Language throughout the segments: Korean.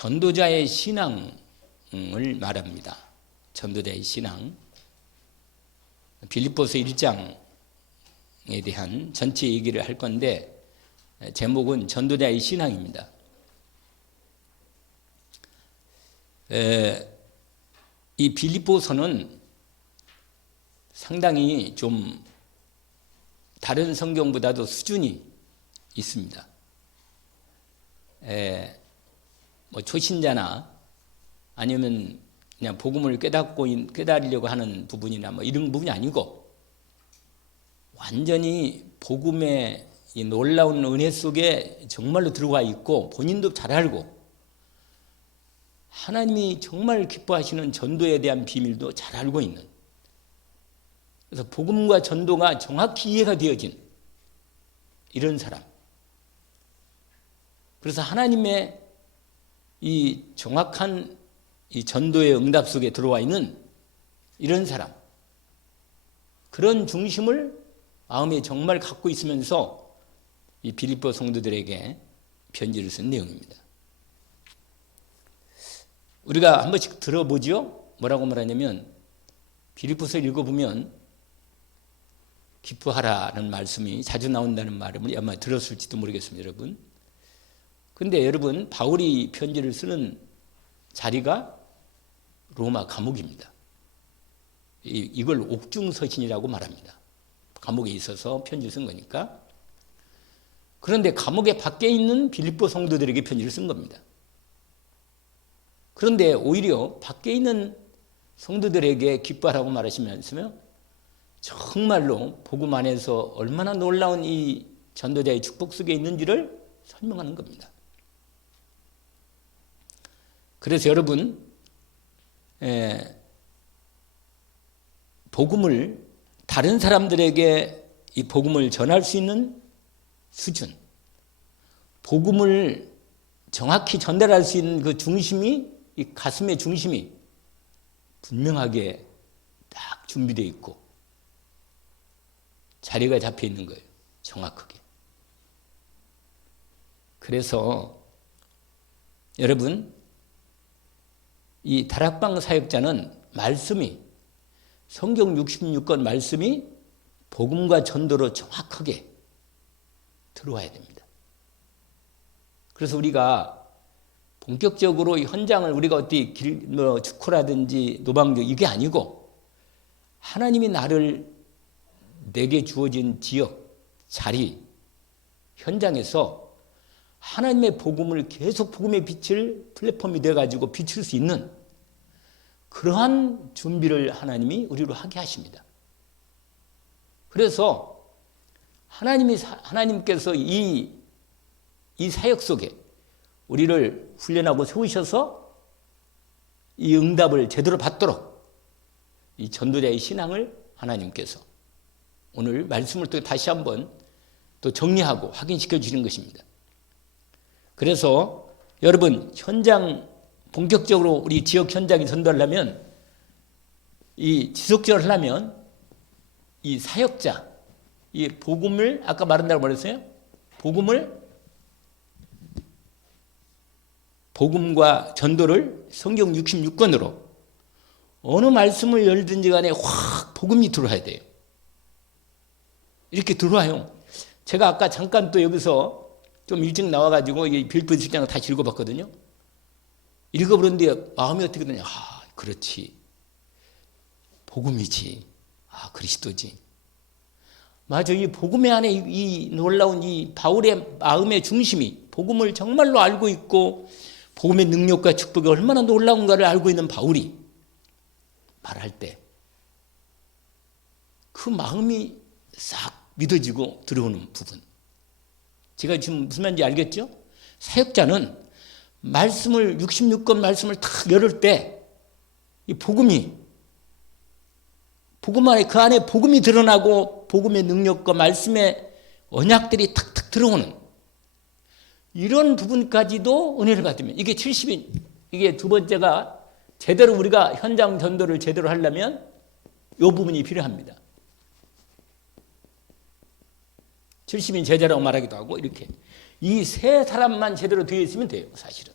전도자의 신앙을 말합니다. 전도자의 신앙. 빌립보서 1장에 대한 전체 얘기를 할 건데 제목은 전도자의 신앙입니다. 이 빌립보서는 상당히 좀 다른 성경보다도 수준이 있습니다. 뭐 초신자나 아니면 그냥 복음을 깨달으려고 하는 부분이나 뭐 이런 부분이 아니고 완전히 복음의 이 놀라운 은혜 속에 정말로 들어가 있고 본인도 잘 알고 하나님이 정말 기뻐하시는 전도에 대한 비밀도 잘 알고 있는, 그래서 복음과 전도가 정확히 이해가 되어진 이런 사람. 그래서 하나님의 이 정확한 이 전도의 응답 속에 들어와 있는 이런 사람, 그런 중심을 마음에 정말 갖고 있으면서 이 빌립보 성도들에게 편지를 쓴 내용입니다. 우리가 한 번씩 들어보죠. 뭐라고 말하냐면 빌립보서 읽어보면 기뻐하라는 말씀이 자주 나온다는 말을 아마 들었을지도 모르겠습니다, 여러분. 근데 여러분, 바울이 편지를 쓰는 자리가 로마 감옥입니다. 이걸 옥중서신이라고 말합니다. 감옥에 있어서 편지를 쓴 거니까. 그런데 감옥에 밖에 있는 빌립보 성도들에게 편지를 쓴 겁니다. 그런데 오히려 밖에 있는 성도들에게 기뻐하라고 말하시면서 정말로 복음 안에서 얼마나 놀라운 이 전도자의 축복 속에 있는지를 설명하는 겁니다. 그래서 여러분, 복음을 다른 사람들에게 이 복음을 전할 수 있는 수준, 복음을 정확히 전달할 수 있는 그 중심이, 이 가슴의 중심이 분명하게 딱 준비되어 있고 자리가 잡혀 있는 거예요. 정확하게. 그래서 여러분, 이 다락방 사역자는 말씀이, 성경 66권 말씀이 복음과 전도로 정확하게 들어와야 됩니다. 그래서 우리가 본격적으로 현장을 우리가 어디 축구라든지 노방교 이게 아니고 하나님이 내게 주어진 지역, 자리, 현장에서 하나님의 복음을 계속 복음의 빛을 플랫폼이 돼가지고 비출 수 있는 그러한 준비를 하나님이 우리로 하게 하십니다. 그래서 하나님께서 이 사역 속에 우리를 훈련하고 세우셔서 이 응답을 제대로 받도록 이 전도자의 신앙을 하나님께서 오늘 말씀을 또 다시 한번 또 정리하고 확인시켜 주시는 것입니다. 그래서 여러분, 현장 본격적으로 우리 지역 현장에 전도하려면, 이 지속적으로 하려면 이 사역자, 이 복음을 아까 말한다고 말했어요. 복음과 전도를 성경 66권으로 어느 말씀을 열든지 간에 확 복음이 들어와야 돼요. 이렇게 들어와요. 제가 아까 잠깐 또 여기서 좀 일찍 나와가지고 이 빌립보 1장을 다시 읽어봤거든요. 읽어보는데 마음이 어떻게 되냐. 그렇지. 복음이지. 그리스도지. 맞아. 이 복음의 안에 이 놀라운 이 바울의 마음의 중심이 복음을 정말로 알고 있고 복음의 능력과 축복이 얼마나 놀라운가를 알고 있는 바울이 말할 때 그 마음이 싹 믿어지고 들어오는 부분. 제가 지금 무슨 말인지 알겠죠? 사역자는 말씀을 66권 말씀을 탁 열을 때 이 복음 안에 그 안에 복음이 드러나고 복음의 능력과 말씀의 언약들이 탁탁 들어오는 이런 부분까지도 은혜를 받으면 이게 70인 이게 두 번째가 제대로 우리가 현장 전도를 제대로 하려면 이 부분이 필요합니다. 70인 제자라고 말하기도 하고 이렇게 이 세 사람만 제대로 되어 있으면 돼요. 사실은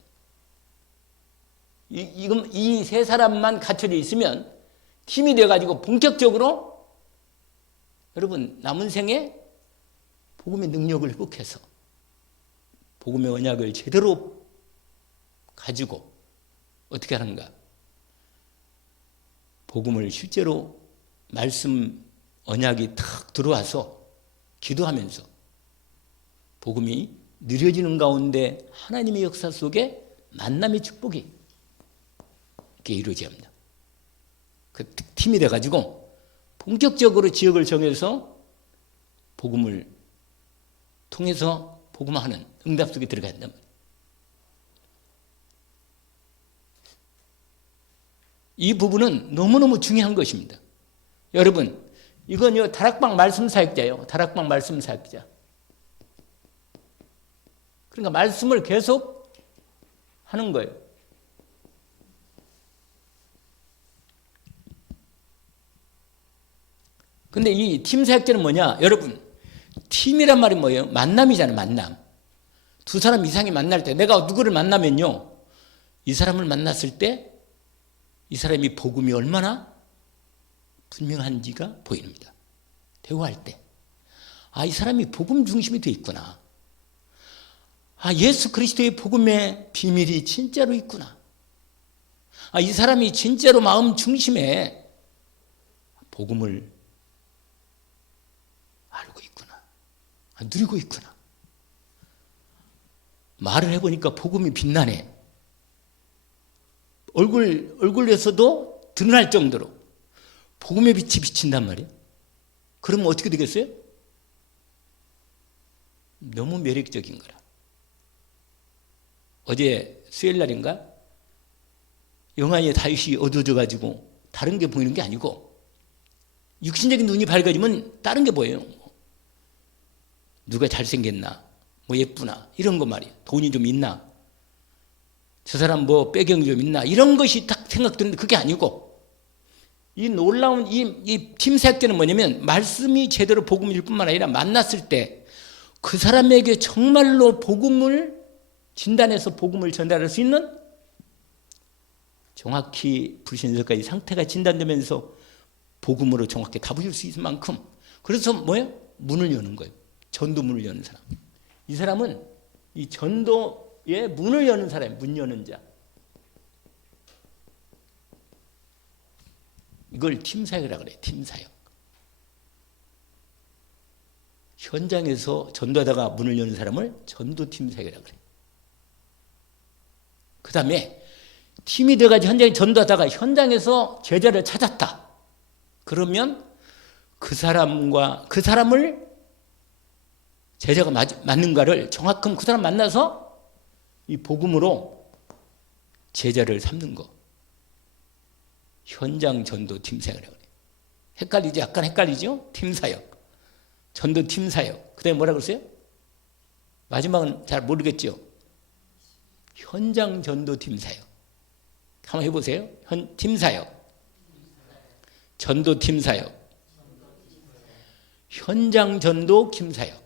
이 세 사람만 갖춰져 있으면 팀이 돼가지고 본격적으로 여러분 남은 생에 복음의 능력을 회복해서 복음의 언약을 제대로 가지고 어떻게 하는가? 복음을 실제로 말씀 언약이 탁 들어와서 기도하면서 복음이 느려지는 가운데 하나님의 역사 속에 만남의 축복이 이렇게 이루어져야 합니다. 그 팀이 돼가지고 본격적으로 지역을 정해서 복음을 통해서 복음하는 응답 속에 들어가야 한단 말이에요. 이 부분은 너무너무 중요한 것입니다. 여러분, 이건요, 다락방 말씀 사역자예요. 다락방 말씀 사역자. 그러니까 말씀을 계속 하는 거예요. 근데 이 팀 사역자는 뭐냐? 여러분, 팀이란 말이 뭐예요? 만남이잖아요, 만남. 두 사람 이상이 만날 때, 내가 누구를 만나면요, 이 사람을 만났을 때 이 사람이 복음이 얼마나 분명한지가 보입니다. 대화할 때. 아, 이 사람이 복음 중심이 돼 있구나. 아, 예수 그리스도의 복음의 비밀이 진짜로 있구나. 아, 이 사람이 진짜로 마음 중심에 복음을 알고 있구나. 아, 누리고 있구나. 말을 해보니까 복음이 빛나네. 얼굴에서도 드러날 정도로 복음의 빛이 비친단 말이에요. 그러면 어떻게 되겠어요? 너무 매력적인 거라. 어제 수요일 날인가 영화의 다윗이 어두워져 가지고 다른 게 보이는 게 아니고 육신적인 눈이 밝아지면 다른 게 보여요. 누가 잘생겼나, 뭐 예쁘나, 이런 거 말이에요. 돈이 좀 있나, 저 사람 뭐 배경이 좀 있나, 이런 것이 딱 생각드는데 그게 아니고, 이 놀라운 이 팀 사역자는 뭐냐면 말씀이 제대로 복음일 뿐만 아니라 만났을 때 그 사람에게 정말로 복음을 진단해서 복음을 전달할 수 있는, 정확히 불신자까지 상태가 진단되면서 복음으로 정확히 답을 줄 수 있을 만큼, 그래서 뭐예요? 문을 여는 거예요. 전도문을 여는 사람. 이 사람은 이 전도의 문을 여는 사람이에요. 문 여는 자. 이걸 팀사역이라고 그래요. 팀사역. 현장에서 전도하다가 문을 여는 사람을 전도팀사역이라고 그래요. 그 다음에 팀이 돼가지고 현장에 전도하다가 현장에서 제자를 찾았다. 그러면 그 사람을 제자가 맞는가를 정확히 그 사람 만나서 이 복음으로 제자를 삼는 거. 현장 전도 팀사역이라고 그래요. 헷갈리죠? 약간 헷갈리죠? 팀사역. 전도 팀사역. 그 다음에 뭐라고 그랬어요? 마지막은 잘 모르겠죠? 현장 전도 팀사역. 한번 해보세요. 팀사역. 전도 팀사역. 현장 전도 팀사역.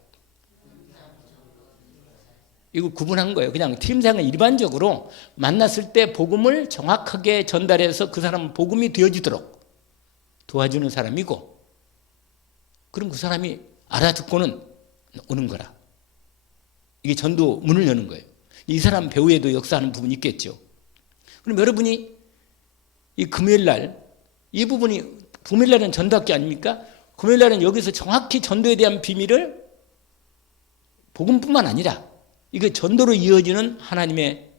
이거 구분한 거예요. 그냥 팀사역은 일반적으로 만났을 때 복음을 정확하게 전달해서 그 사람은 복음이 되어지도록 도와주는 사람이고, 그럼 그 사람이 알아듣고는 오는 거라. 이게 전도 문을 여는 거예요. 이 사람 배후에도 역사하는 부분이 있겠죠. 그럼 여러분이 이 금요일날, 이 부분이 금요일날은 전도학교 아닙니까? 금요일날은 여기서 정확히 전도에 대한 비밀을 복음뿐만 아니라 이게 전도로 이어지는 하나님의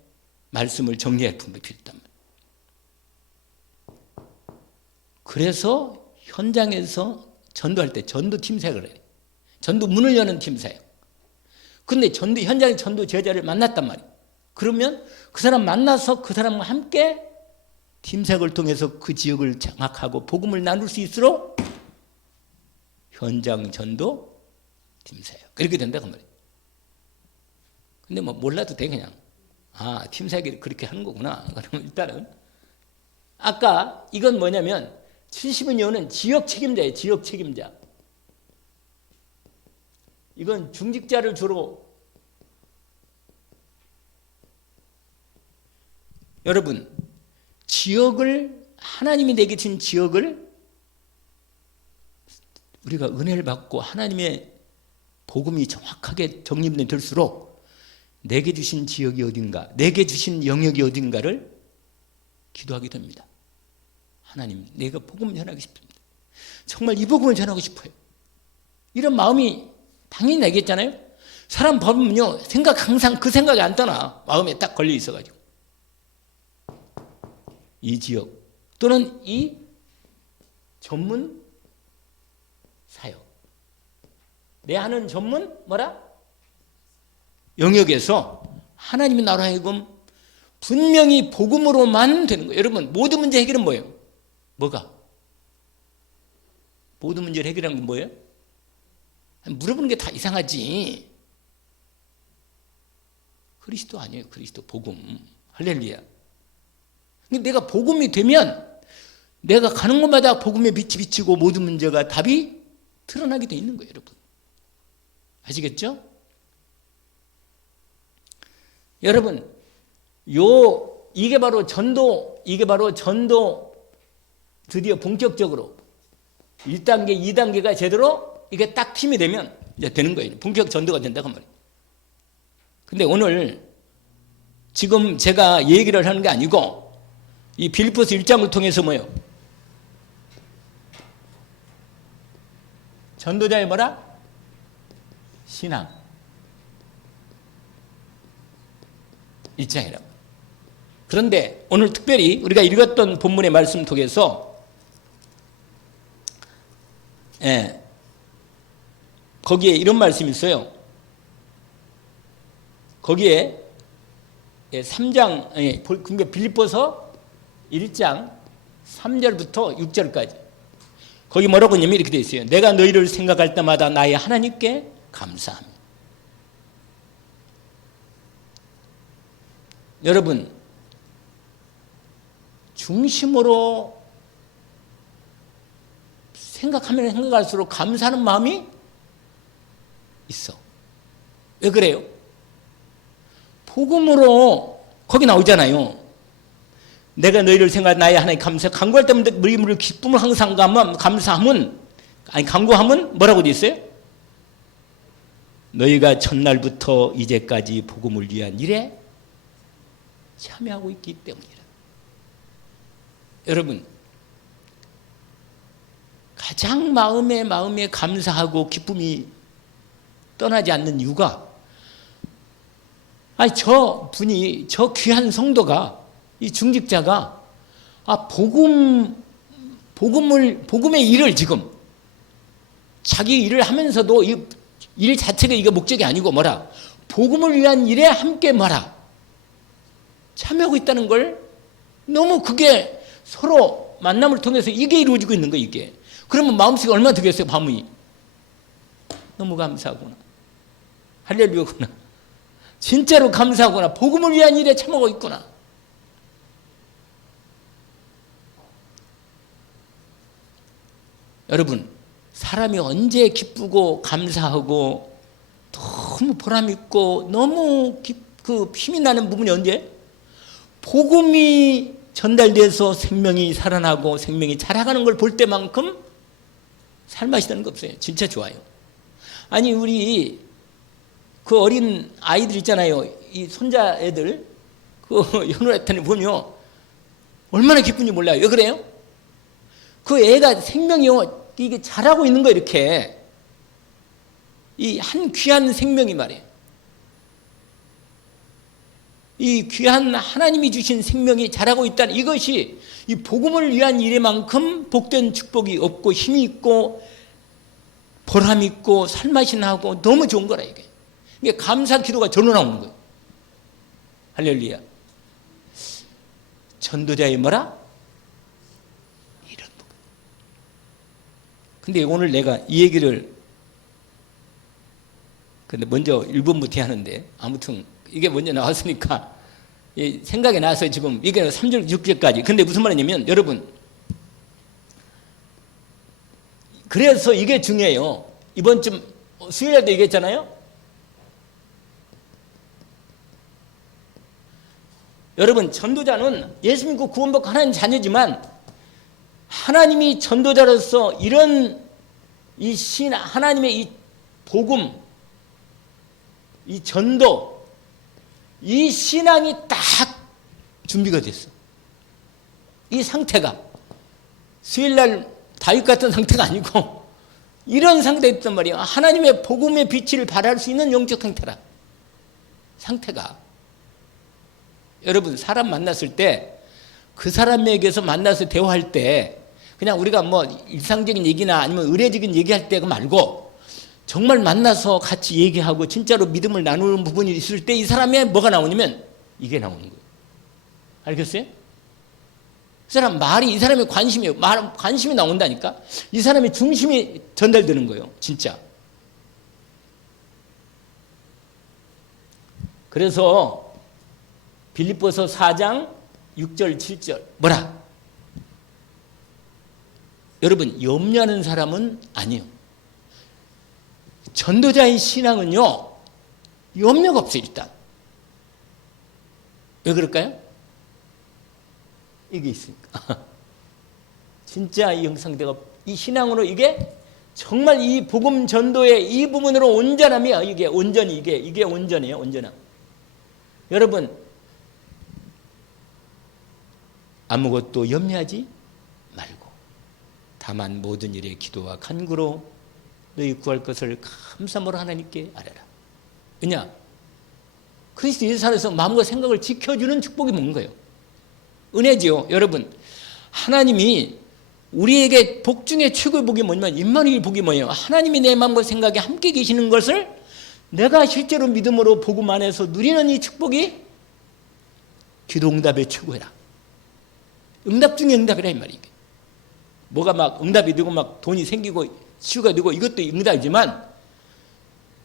말씀을 정리할 부분이 필요하단 말이에요. 그래서 현장에서 전도할 때 전도팀 사역을 해요. 전도 문을 여는 팀 사역. 근데 현장에 전도 제자를 만났단 말이에요. 그러면 그 사람 만나서 그 사람과 함께 팀 사역을 통해서 그 지역을 장악하고 복음을 나눌 수 있도록 현장 전도 팀 사역. 그렇게 된다고 말이에요. 근데 뭐 몰라도 돼, 그냥. 아, 팀 사역이 그렇게 하는 거구나. 그러면 일단은 아까 이건 뭐냐면 70인여는 지역 책임자예요. 지역 책임자. 이건 중직자를 주로, 여러분 지역을, 하나님이 내게 준 지역을 우리가 은혜를 받고 하나님의 복음이 정확하게 정립될수록 내게 주신 지역이 어딘가, 내게 주신 영역이 어딘가를 기도하게 됩니다. 하나님, 내가 복음을 전하고 싶습니다. 정말 이 복음을 전하고 싶어요. 이런 마음이 당연히 나겠잖아요. 사람 보면요, 항상 그 생각이 안 떠나. 마음에 딱 걸려 있어가지고. 이 지역 또는 이 전문 사역, 내 하는 전문 영역에서 하나님의 나라 하여금 분명히 복음으로만 되는 거예요. 여러분, 모든 문제 해결은 뭐예요? 뭐가? 모든 문제를 해결하는 건 뭐예요? 물어보는 게 다 이상하지. 그리스도 아니에요. 그리스도 복음. 할렐루야. 내가 복음이 되면 내가 가는 곳마다 복음의 빛이 비치고 모든 문제가 답이 드러나게 돼 있는 거예요, 여러분. 아시겠죠? 여러분, 이게 바로 전도 드디어 본격적으로 1단계, 2단계가 제대로 이게 딱 팀이 되면 이제 되는 거예요. 본격 전도가 된다고 말이에요. 근데 오늘 지금 제가 얘기를 하는 게 아니고 이 빌립보서 1장을 통해서 뭐예요? 전도자의 신앙 1장이라고. 그런데 오늘 특별히 우리가 읽었던 본문의 말씀 통해서 거기에 이런 말씀이 있어요. 거기에 3장, 그러니까 빌립보서 1장 3절부터 6절까지 거기 뭐라고 하냐면 이렇게 되어 있어요. 내가 너희를 생각할 때마다 나의 하나님께 감사합니다. 여러분, 중심으로 생각하면 생각할수록 감사하는 마음이 있어. 왜 그래요? 복음으로 거기 나오잖아요. 내가 너희를 생각해 나의 하나님 감사, 간구할 때마다 너희를 기쁨을 항상 감사함은, 간구함은 뭐라고 되어 있어요? 너희가 첫날부터 이제까지 복음을 위한 일에 참여하고 있기 때문이라. 여러분, 가장 마음에 감사하고 기쁨이 떠나지 않는 이유가, 저 귀한 성도가, 이 중직자가, 복음의 일을 지금, 자기 일을 하면서도 이 일 자체가 이게 목적이 아니고 복음을 위한 일에 함께 참여하고 있다는 걸 너무 그게 서로 만남을 통해서 이게 이루어지고 있는 거예요, 이게. 그러면 마음속에 얼마나 되겠어요, 밤이. 너무 감사하구나. 할렐루야구나. 진짜로 감사하구나. 복음을 위한 일에 참여하고 있구나. 여러분, 사람이 언제 기쁘고 감사하고 너무 보람있고 너무 힘이 나는 부분이 언제? 복음이 전달돼서 생명이 살아나고 생명이 자라가는 걸 볼 때만큼 살맛이 나는 거 없어요. 진짜 좋아요. 아니, 우리 그 어린 아이들 있잖아요. 이 손자 애들, 연우한테 보면 얼마나 기쁜지 몰라요. 왜 그래요? 그 애가 생명이요, 이게 자라고 있는 거예요, 이렇게. 이 한 귀한 생명이 말이에요. 이 귀한 하나님이 주신 생명이 자라고 있다는 이것이 이 복음을 위한 일에만큼 복된 축복이 없고 힘이 있고 보람 있고 살맛이 나고 너무 좋은 거라, 이게. 이게 감사 기도가 절로 나오는 거예요. 할렐루야. 전도자의 이런 부분. 근데 오늘 내가 이 얘기를 근데 먼저 1번부터 하는데, 아무튼 이게 먼저 나왔으니까 생각이 나서 지금 이게 3절 6절까지. 근데 무슨 말이냐면, 여러분, 그래서 이게 중요해요. 이번 주 수요일에도 얘기했잖아요. 여러분, 전도자는 예수 믿고 구원받고 하나님 자녀지만 하나님이 전도자로서 이런 이 하나님의 이 복음, 이 전도, 이 신앙이 딱 준비가 됐어. 이 상태가 수요일날 다윗 같은 상태가 아니고 이런 상태였단 말이야. 하나님의 복음의 빛을 발할 수 있는 영적 상태가. 여러분, 사람 만났을 때 그 사람에게서 만나서 대화할 때 그냥 우리가 뭐 일상적인 얘기나 아니면 의례적인 얘기할 때 말고 정말 만나서 같이 얘기하고 진짜로 믿음을 나누는 부분이 있을 때 이 사람의 뭐가 나오냐면 이게 나오는 거예요. 알겠어요? 그 사람 말이, 이 사람의 관심이 나온다니까? 이 사람의 중심이 전달되는 거예요. 진짜. 그래서 빌립보서 4장 6절 7절 뭐라? 여러분, 염려하는 사람은 아니에요. 전도자의 신앙은요, 염려가 없어요. 일단 왜 그럴까요? 이게 있으니까. 진짜 이 형상대가 이 신앙으로 이게 정말 이 복음 전도의 이 부분으로 온전함이야. 이게 온전히 이게 온전해요. 온전함. 여러분, 아무것도 염려하지 말고 다만 모든 일에 기도와 간구로 너희 구할 것을 감사함으로 하나님께 아뢰라. 왜냐? 그리스도 예수 안에서 마음과 생각을 지켜주는 축복이 뭔 거예요? 은혜지요. 여러분, 하나님이 우리에게 복 중에 최고의 복이 뭐냐면 임마누엘 복이 뭐예요? 하나님이 내 마음과 생각에 함께 계시는 것을 내가 실제로 믿음으로 복음 안에서 누리는 이 축복이 기도응답의 최고라. 응답 중에 응답이라 이 말이에요. 뭐가 막 응답이 되고 막 돈이 생기고 치유가 되고 이것도 응답이지만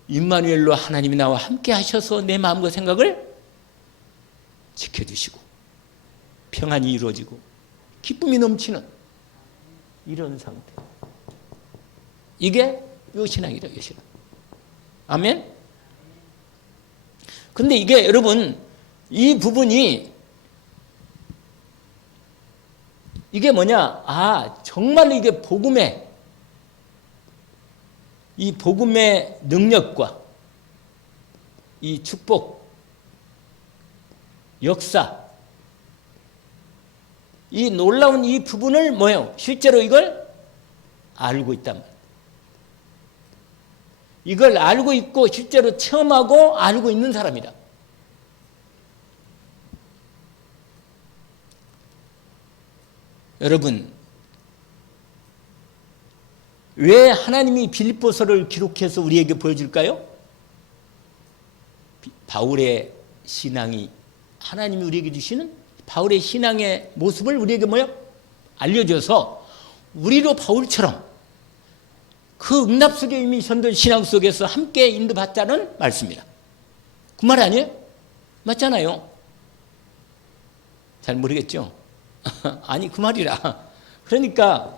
임마누엘로 하나님이 나와 함께 하셔서 내 마음과 생각을 지켜주시고 평안이 이루어지고 기쁨이 넘치는 이런 상태. 이게 요 신앙이다. 요 신앙. 아멘? 근데 이게 여러분, 이 부분이 이게 뭐냐? 정말로 이게 이 복음의 능력과 이 축복, 역사, 이 놀라운 이 부분을 뭐예요? 실제로 이걸 알고 있단 말이에요. 이걸 알고 있고 실제로 체험하고 알고 있는 사람이다. 여러분, 왜 하나님이 빌립보서를 기록해서 우리에게 보여줄까요? 바울의 신앙이, 하나님이 우리에게 주시는 바울의 신앙의 모습을 우리에게 알려줘서 우리도 바울처럼 그 응답 속에 이미 전도 신앙 속에서 함께 인도받자는 말씀이다. 그 말 아니에요? 맞잖아요. 잘 모르겠죠? 아니, 그 말이라. 그러니까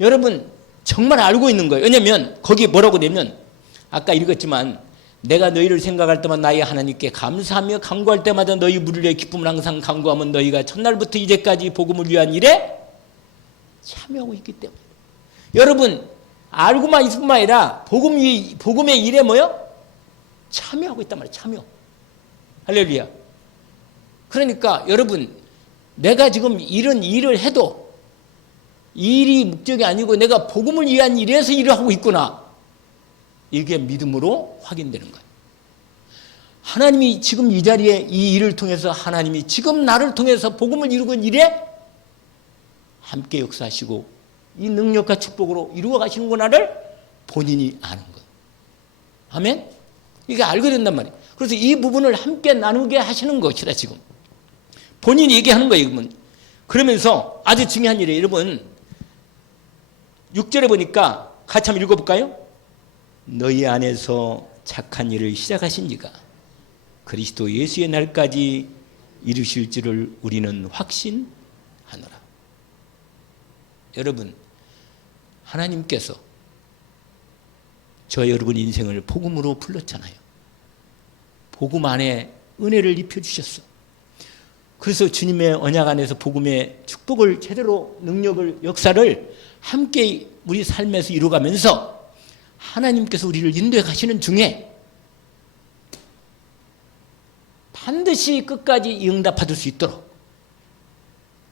여러분 정말 알고 있는 거예요. 왜냐하면 거기 뭐라고 되면 아까 읽었지만 내가 너희를 생각할 때마다 나의 하나님께 감사하며 간구할 때마다 너희 무리의 기쁨을 항상 간구하면 너희가 첫날부터 이제까지 복음을 위한 일에 참여하고 있기 때문에. 여러분 알고만 있을 뿐만 아니라 복음의 일에 참여하고 있단 말이에요. 참여. 할렐루야. 그러니까 여러분 내가 지금 이런 일을 해도 이 일이 목적이 아니고 내가 복음을 위한 일에서 일을 하고 있구나. 이게 믿음으로 확인되는 거예요. 하나님이 지금 이 자리에 이 일을 통해서 하나님이 지금 나를 통해서 복음을 이루고 있는 일에 함께 역사하시고 이 능력과 축복으로 이루어 가시는구나를 본인이 아는 거예요. 아멘? 이게 알게 된단 말이에요. 그래서 이 부분을 함께 나누게 하시는 것이라 지금. 본인이 얘기하는 거예요. 이건. 그러면서 아주 중요한 일이에요. 여러분 6절에 보니까 같이 한번 읽어볼까요? 너희 안에서 착한 일을 시작하신 이가 그리스도 예수의 날까지 이루실 줄을 우리는 확신하노라. 여러분 하나님께서 저 여러분 인생을 복음으로 불렀잖아요. 복음 안에 은혜를 입혀주셨어. 그래서 주님의 언약 안에서 복음의 축복을 제대로 능력을 역사를 함께 우리 삶에서 이루어가면서 하나님께서 우리를 인도해 가시는 중에 반드시 끝까지 이 응답 받을 수 있도록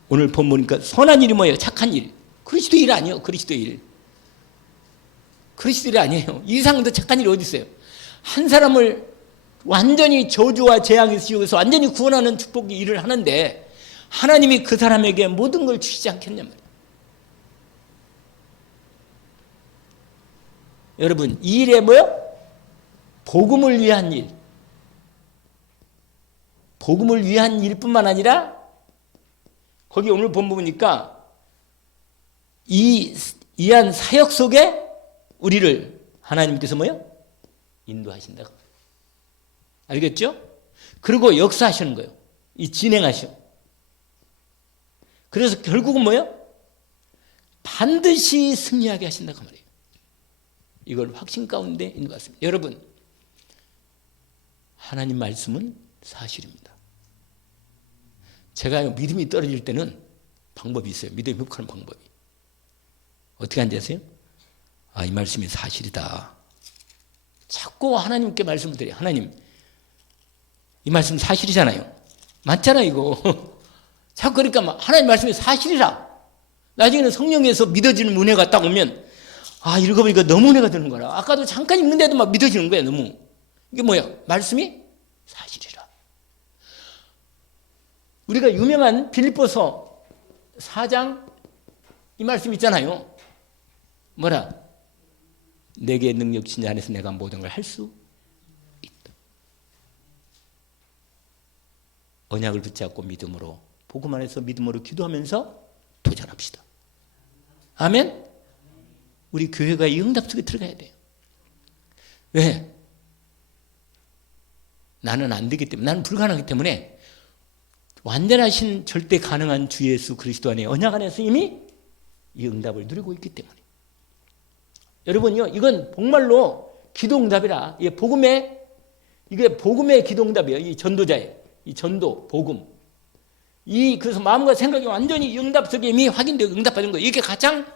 오늘 본문이니까 선한 일이 뭐예요? 착한 일. 그리스도 일 아니에요. 그리스도 일. 그리스도 일 아니에요. 이 이상은 더 착한 일이 어디 있어요? 한 사람을 완전히 저주와 재앙에서 지옥에서 완전히 구원하는 축복의 일을 하는데 하나님이 그 사람에게 모든 걸 주시지 않겠냐 말이에요. 여러분, 이 일에 뭐요? 복음을 위한 일. 복음을 위한 일뿐만 아니라 거기 오늘 본 부분이니까 이한 사역 속에 우리를 하나님께서 뭐요? 인도하신다. 알겠죠? 그리고 역사하시는 거예요. 이 진행하셔. 그래서 결국은 뭐예요? 반드시 승리하게 하신다고 말이에요. 이걸 확신 가운데 인도받습니다. 여러분, 하나님 말씀은 사실입니다. 제가 믿음이 떨어질 때는 방법이 있어요. 믿음이 회복하는 방법이. 어떻게 하는지 아세요? 아, 이 말씀이 사실이다. 자꾸 하나님께 말씀을 드려요. 하나님, 이 말씀 사실이잖아요. 맞잖아 이거. 자꾸 그러니까 하나님 말씀이 사실이라. 나중에는 성령에서 믿어지는 은혜가 딱 오면 아, 읽어보니까 너무 은혜가 드는 거라. 아까도 잠깐 읽는데도 막 믿어지는 거야. 너무. 이게 뭐야? 말씀이 사실이라. 우리가 유명한 빌립보서 4장 이 말씀 있잖아요. 뭐라? 내게 능력 진 자 안에서 내가 모든 걸 할 수 있다. 언약을 붙잡고 믿음으로 복음 안에서 믿음으로 기도하면서 도전합시다. 아멘? 우리 교회가 이 응답 속에 들어가야 돼요. 왜? 나는 안 되기 때문에, 나는 불가능하기 때문에 완전하신 절대 가능한 주 예수 그리스도 안에 언약 안에서 이미 이 응답을 누리고 있기 때문에. 여러분요, 이건 정말로 기도응답이라. 이게 복음의 기도응답이에요. 이 전도자의 이 전도 복음. 그래서 마음과 생각이 완전히 응답 속에 이미 확인되고 응답받은 거예요. 이게 가장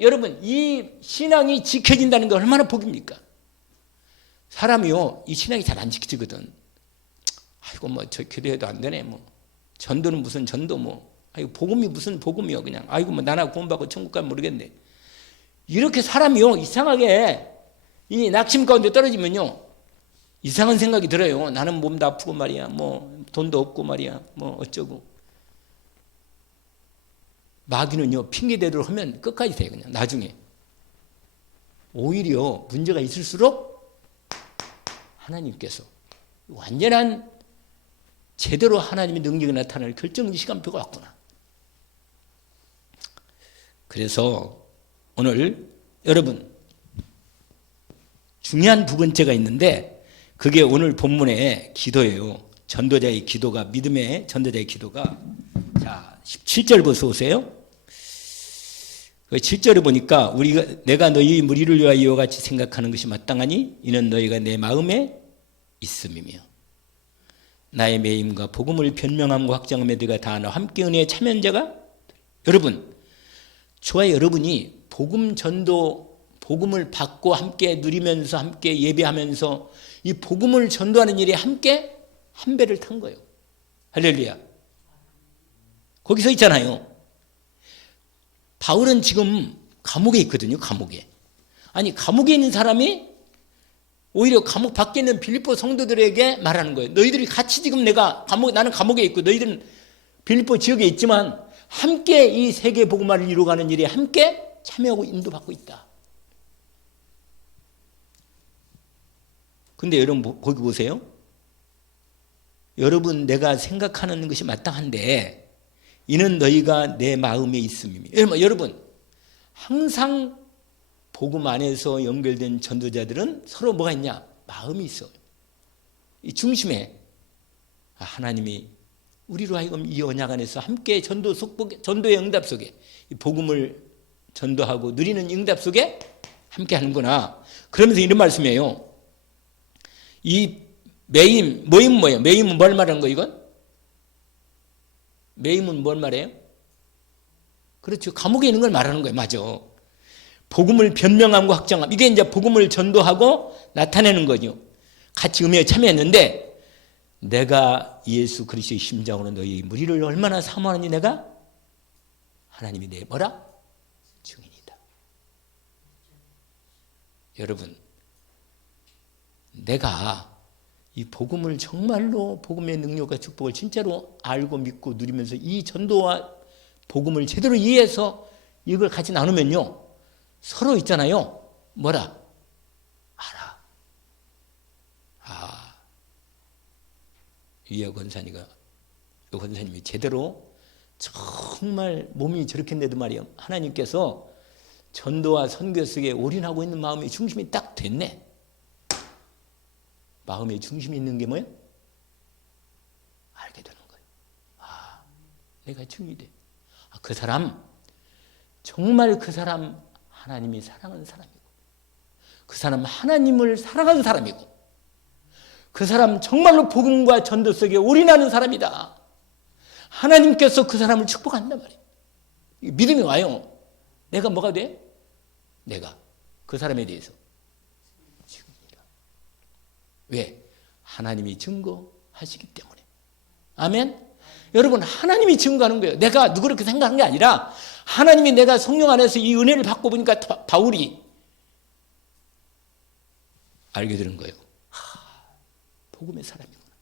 여러분 이 신앙이 지켜진다는 게 얼마나 복입니까? 사람이요, 이 신앙이 잘 안 지켜지거든. 아이고 뭐 저 기도해도 안 되네. 뭐 전도는 무슨 전도 뭐. 아이고 복음이 무슨 복음이요 그냥. 아이고 뭐 나나 구원받고 천국 가면 모르겠네. 이렇게 사람이요 이상하게 이 낙심 가운데 떨어지면요 이상한 생각이 들어요. 나는 몸도 아프고 말이야. 뭐 돈도 없고 말이야. 뭐 어쩌고. 마귀는요 핑계대로 하면 끝까지 돼요. 그냥 나중에. 오히려 문제가 있을수록 하나님께서 완전한 제대로 하나님의 능력이 나타날 결정적 시간표가 왔구나. 그래서 오늘 여러분 중요한 두 번째가 있는데 그게 오늘 본문의 기도예요. 전도자의 기도가 믿음의 전도자의 기도가 자 17절 보세요. 7절에 보니까 내가 너희 무리를 위하여 이와 같이 생각하는 것이 마땅하니 이는 너희가 내 마음에 있음이며 나의 매임과 복음을 변명함과 확장함에 너희가 다하나 함께 은혜에 참여한 자가 여러분 저와 여러분이 복음 전도 복음을 받고 함께 누리면서 함께 예배하면서 이 복음을 전도하는 일에 함께 한 배를 탄 거예요. 할렐루야. 거기서 있잖아요. 바울은 지금 감옥에 있거든요. 감옥에. 아니 감옥에 있는 사람이 오히려 감옥 밖에 있는 빌립보 성도들에게 말하는 거예요. 너희들이 같이 지금 나는 감옥에 있고 너희들은 빌립보 지역에 있지만 함께 이 세계 복음화를 이루어가는 일에 함께 참여하고 인도받고 있다. 근데 여러분 거기 보세요. 여러분 내가 생각하는 것이 마땅한데 이는 너희가 내 마음에 있음이며. 여러분 항상 복음 안에서 연결된 전도자들은 서로 뭐가 있냐? 마음이 있어요. 이 중심에 하나님이 우리로 하여금 이 언약 안에서 함께 전도의 응답 속에 이 복음을 전도하고 누리는 응답 속에 함께 하는구나. 그러면서 이런 말씀이에요. 이 모임 뭐예요? 매임은 뭘 말하는 거 이건? 매임은 뭔 말이에요? 그렇죠. 감옥에 있는 걸 말하는 거예요. 맞아. 복음을 변명함과 확정함. 이게 이제 복음을 전도하고 나타내는 거죠. 같이 음해에 참여했는데 내가 예수 그리스도의 심장으로 너희 무리를 얼마나 사모하는지 내가 하나님이 내 뭐라? 증인이다. 여러분, 내가 이 복음을 정말로 복음의 능력과 축복을 진짜로 알고 믿고 누리면서 이 전도와 복음을 제대로 이해해서 이걸 같이 나누면요. 서로 있잖아요. 뭐라? 알아. 아, 이해 권사님이 제대로 정말 몸이 저렇겠는데도 말이에요. 하나님께서 전도와 선교 속에 올인하고 있는 마음의 중심이 딱 됐네. 마음의 중심이 있는 게 뭐예요? 알게 되는 거예요. 아, 내가 증이 돼. 아, 그 사람, 정말 그 사람 하나님이 사랑하는 사람이고, 그 사람 하나님을 사랑하는 사람이고, 그 사람 정말로 복음과 전도 속에 올인하는 사람이다. 하나님께서 그 사람을 축복한단 말이에요. 믿음이 와요. 내가 뭐가 돼? 내가 그 사람에 대해서 증인이다. 왜? 하나님이 증거하시기 때문에. 아멘? 여러분, 하나님이 증거하는 거예요. 내가 누구를 그렇게 생각하는 게 아니라 하나님이 내가 성령 안에서 이 은혜를 받고 보니까 바울이 알게 되는 거예요. 복음의 사람이구나.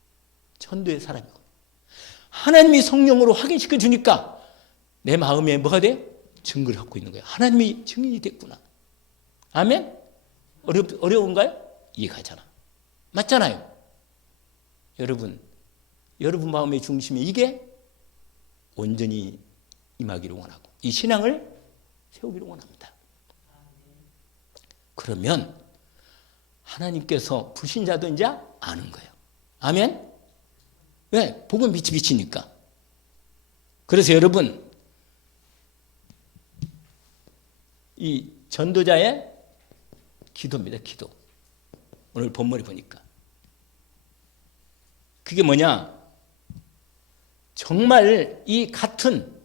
전도의 사람이구나. 하나님이 성령으로 확인시켜 주니까 내 마음에 뭐가 돼? 증거를 갖고 있는 거예요. 하나님이 증인이 됐구나. 아멘? 어려운가요? 이해가잖아. 맞잖아요. 여러분 마음의 중심에 이게 온전히 임하기를 원하고 이 신앙을 세우기를 원합니다. 그러면 하나님께서 불신자도 이제 아는 거예요. 아멘? 왜? 복음 빛이 비치니까. 그래서 여러분, 이 전도자의 기도입니다. 기도. 오늘 본문에 보니까. 그게 뭐냐? 정말 이 같은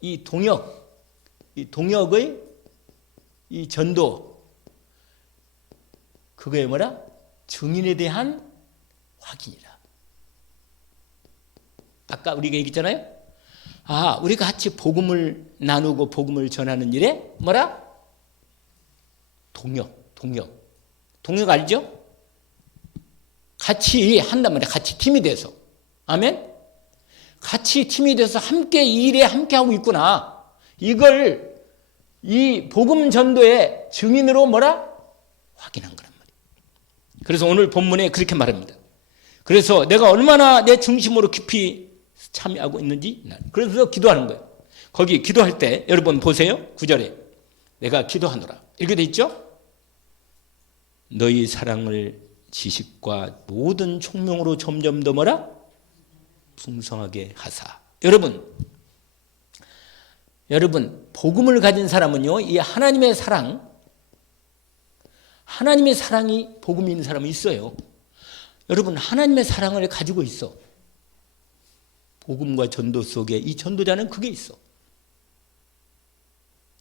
이 동역의 이 전도, 그거에 뭐라? 증인에 대한 확인이라. 아까 우리가 얘기했잖아요. 아, 우리가 같이 복음을 나누고 복음을 전하는 일에 뭐라? 동역 알죠? 같이 한단 말이에요. 같이 팀이 돼서. 아멘? 같이 팀이 돼서 함께 이 일에 함께 하고 있구나. 이걸 이 복음 전도의 증인으로 뭐라? 확인한 거란 말이에요. 그래서 오늘 본문에 그렇게 말합니다. 그래서 내가 얼마나 내 중심으로 깊이 참여하고 있는지, 그래서 기도하는 거예요. 거기 기도할 때 여러분 보세요. 9절에 내가 기도하노라 이렇게 돼 있죠. 너희 사랑을 지식과 모든 총명으로 점점 더 뭐라? 풍성하게 하사. 여러분 복음을 가진 사람은요, 이 하나님의 사랑이 복음이 있는 사람은 있어요. 여러분, 하나님의 사랑을 가지고 있어. 복음과 전도 속에 이 전도자는 그게 있어.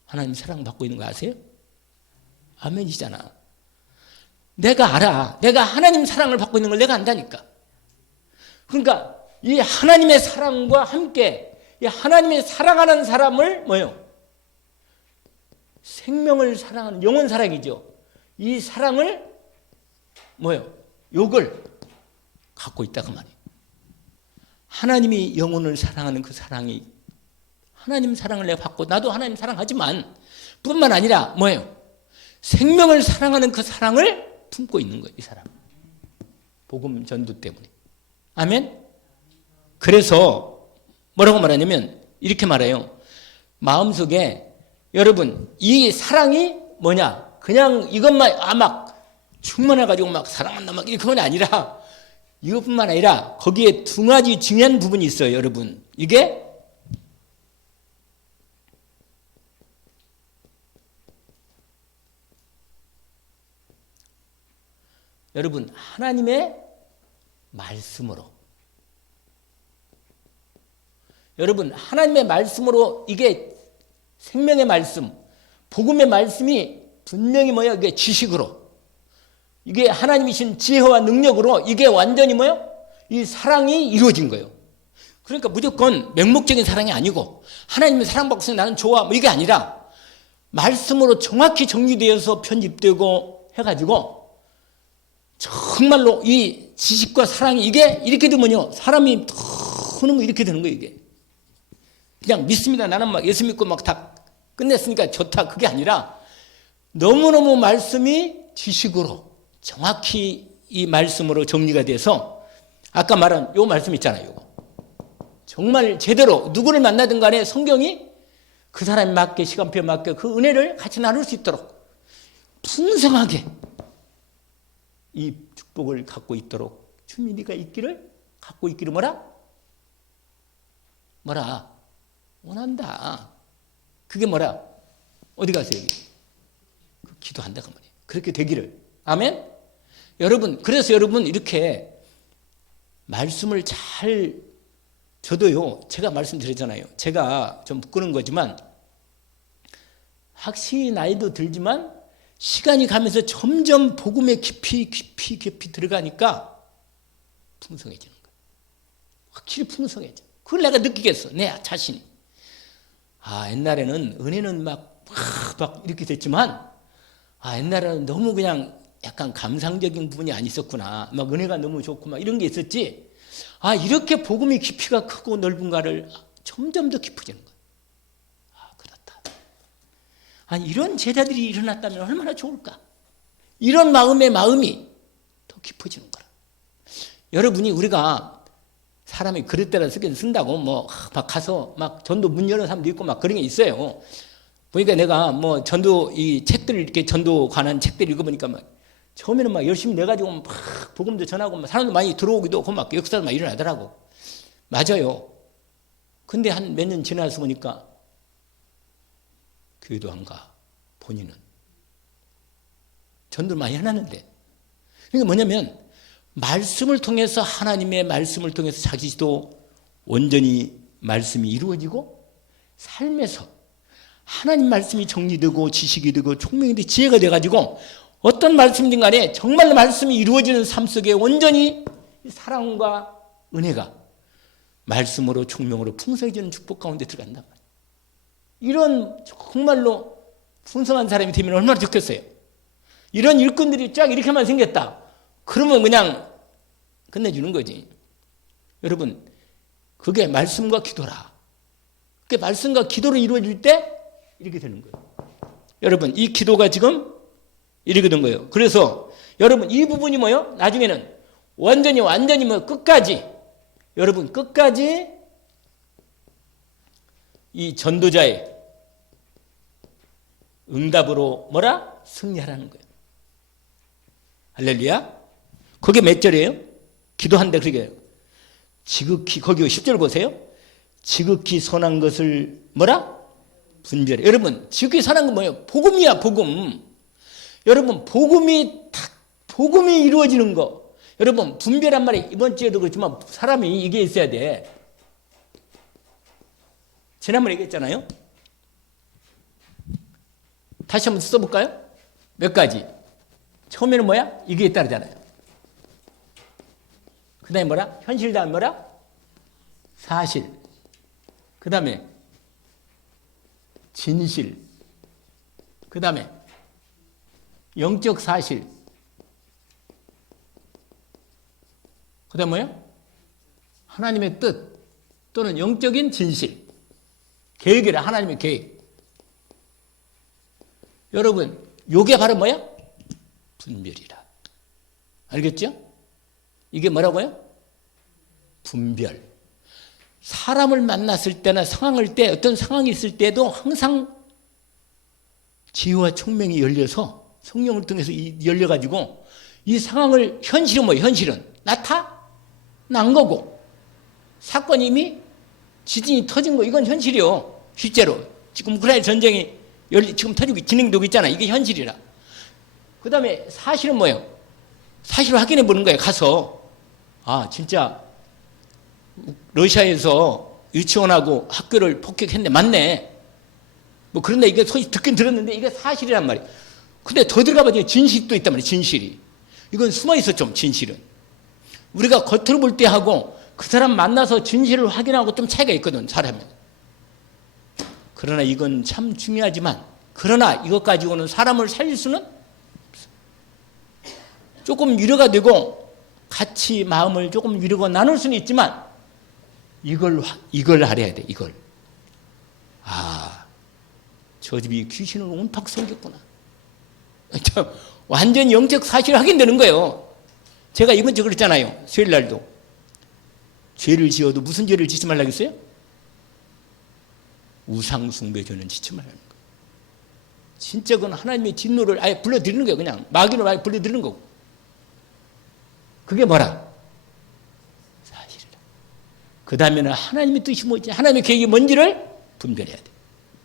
하나님 사랑 받고 있는 거 아세요? 아멘이잖아. 내가 알아. 내가 하나님 사랑을 받고 있는 걸 내가 안다니까. 그러니까 이 하나님의 사랑과 함께 이 하나님의 사랑하는 사람을 뭐예요? 생명을 사랑하는 영원 사랑이죠. 이 사랑을 뭐예요? 욕을 갖고 있다 그 말이에요. 하나님이 영혼을 사랑하는 그 사랑이, 하나님 사랑을 내가 받고 나도 하나님 사랑하지만 뿐만 아니라 뭐예요? 생명을 사랑하는 그 사랑을 품고 있는 거예요. 이 사람. 복음 전도 때문에. 아멘? 그래서 뭐라고 말하냐면 이렇게 말해요. 마음속에 여러분 이 사랑이 뭐냐? 그냥 이것만 막 충만해가지고 막 사랑한다 막 그건 아니라, 이것뿐만 아니라 거기에 두 가지 중요한 부분이 있어요. 여러분 이게 여러분 하나님의 말씀으로, 여러분 하나님의 말씀으로 이게 생명의 말씀, 복음의 말씀이 분명히 뭐야? 이게 지식으로, 이게 하나님이신 지혜와 능력으로 이게 완전히 뭐야? 이 사랑이 이루어진 거예요. 그러니까 무조건 맹목적인 사랑이 아니고 하나님의 사랑받고서 나는 좋아 뭐 이게 아니라 말씀으로 정확히 정리되어서 편집되고 해가지고 정말로 이 지식과 사랑이 이게 이렇게 되면요 사람이 터는 거 이렇게 되는 거예요. 이게 그냥 믿습니다. 나는 막 예수 믿고 막 다 끝냈으니까 좋다 그게 아니라 너무너무 말씀이 지식으로 정확히 이 말씀으로 정리가 돼서 아까 말한 요 말씀 있잖아요. 요거. 정말 제대로 누구를 만나든 간에 성경이 그 사람에 맞게 시간표에 맞게 그 은혜를 같이 나눌 수 있도록 풍성하게 이 축복을 갖고 있도록 주님이 네가 있기를 갖고 있기를 뭐라 원한다. 그게 뭐라 어디 가세요? 여기 기도한다 그 말이에요. 그렇게 되기를. 아멘. 여러분 그래서 여러분 이렇게 말씀을 잘 저도요 제가 말씀드렸잖아요. 제가 좀 부끄러운 거지만 확실히 나이도 들지만 시간이 가면서 점점 복음에 깊이 들어가니까 풍성해지는 거예요. 확실히 풍성해져. 그걸 내가 느끼겠어. 내 자신이. 옛날에는 은혜는 막 이렇게 됐지만 옛날에는 너무 그냥 약간 감상적인 부분이 안 있었구나. 막 은혜가 너무 좋고 막 이런 게 있었지. 이렇게 복음의 깊이가 크고 넓은가를 점점 더 깊어지는 거예요. 그렇다. 이런 제자들이 일어났다면 얼마나 좋을까? 이런 마음이 더 깊어지는 거라. 여러분이 우리가 사람이 그릇 따라 쓴다고 막 가서 막 전도 문 여는 사람도 있고 막 그런 게 있어요. 보니까 내가 뭐 전도 이 책들을 이렇게 전도 관한 책들 읽어보니까 막 처음에는 막 열심히 내가지고 막 복음도 전하고 막 사람도 많이 들어오기도 하고 막 역사도 막 일어나더라고. 맞아요. 근데 한 몇 년 지나서 보니까 교회도 안 가. 본인은. 전도를 많이 해놨는데. 그러니까 뭐냐면 말씀을 통해서 하나님의 말씀을 통해서 자기도 온전히 말씀이 이루어지고 삶에서 하나님 말씀이 정리되고 지식이 되고 총명이 되고 지혜가 돼가지고 어떤 말씀이든 간에 정말 말씀이 이루어지는 삶 속에 온전히 사랑과 은혜가 말씀으로 총명으로 풍성해지는 축복 가운데 들어간단 말이에요. 이런 정말로 풍성한 사람이 되면 얼마나 좋겠어요. 이런 일꾼들이 쫙 이렇게만 생겼다. 그러면 그냥 끝내주는 거지. 여러분 그게 말씀과 기도라. 그게 말씀과 기도로 이루어질 때 이렇게 되는 거예요. 여러분 이 기도가 지금 이렇게 된 거예요. 그래서 여러분 이 부분이 뭐예요? 나중에는 완전히 끝까지 여러분 끝까지 이 전도자의 응답으로 승리하라는 거예요. 할렐루야. 그게 몇 절이에요? 기도한다 그러게요. 지극히 거기 10절 보세요. 지극히 선한 것을 분별해. 여러분 지극히 선한 건 뭐예요? 복음이야 복음. 여러분 복음이 이루어지는 거. 여러분 분별한 말이 이번 주에도 그렇지만 사람이 이게 있어야 돼. 지난번에 얘기했잖아요. 다시 한번 써볼까요? 몇 가지. 처음에는 이게 있다 그러잖아요. 그 다음에 현실 다음에 사실. 그 다음에 진실. 그 다음에 영적 사실. 그 다음에 하나님의 뜻 또는 영적인 진실. 계획이라 하나님의 계획. 여러분 요게 바로 분별이라. 알겠죠? 이게 뭐라고요? 분별. 사람을 만났을 때나 상황을 때 어떤 상황이 있을 때도 항상 지혜와 총명이 열려서 성령을 통해서 열려가지고 이 상황을 현실은 나타난 거고 사건이 이미 지진이 터진 거 이건 현실이요. 실제로 지금 우크라이나 전쟁이 지금 터지고 진행되고 있잖아. 이게 현실이라. 그 다음에 사실은 사실을 확인해 보는 거예요. 가서 진짜 러시아에서 유치원하고 학교를 폭격했네. 맞네. 뭐 그런데 이게 소식 듣긴 들었는데 이게 사실이란 말이에요. 근데 더 들어가 보니 진실도 있단 말이에요. 진실이. 이건 숨어 있어 좀 진실은. 우리가 겉으로 볼 때 하고 그 사람 만나서 진실을 확인하고 좀 차이가 있거든 사람이. 그러나 이건 참 중요하지만 그러나 이것 가지고는 사람을 살릴 수는 없어. 조금 위로가 되고 같이 마음을 조금 위로가 나눌 수는 있지만 이걸 알아야 돼. 이걸. 아, 저 집이 귀신을 온탁 섬겼구나. 완전히 영적 사실을 확인되는 거예요. 제가 이번 주 그랬잖아요. 수요일 날도. 죄를 지어도 무슨 죄를 짓지 말라고 했어요? 우상숭배죄는 짓지 말라는 거예요. 진짜 그건 하나님의 진노를 아예 불러들이는 거예요. 그냥 마귀를 아예 불러들이는 거고. 그게 뭐라? 사실이라. 그 다음에는 하나님의 뜻이 뭐지? 하나님의 계획이 뭔지를 분별해야 돼.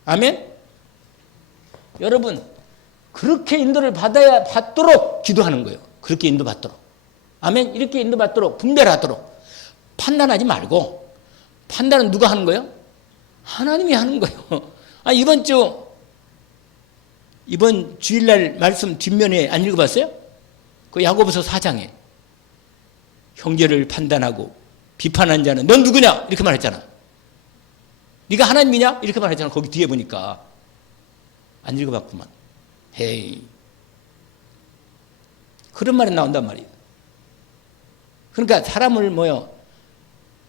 아멘? 여러분, 그렇게 인도를 받도록 기도하는 거예요. 그렇게 인도받도록. 아멘? 이렇게 인도받도록, 분별하도록. 판단하지 말고, 판단은 누가 하는 거예요? 하나님이 하는 거예요. 이번 주일날 말씀 뒷면에 안 읽어봤어요? 그 야고보서 4장에 형제를 판단하고 비판한 자는 넌 누구냐? 이렇게 말했잖아. 네가 하나님이냐? 이렇게 말했잖아. 거기 뒤에 보니까. 안 읽어봤구만. 헤이. 그런 말이 나온단 말이에요. 그러니까 사람을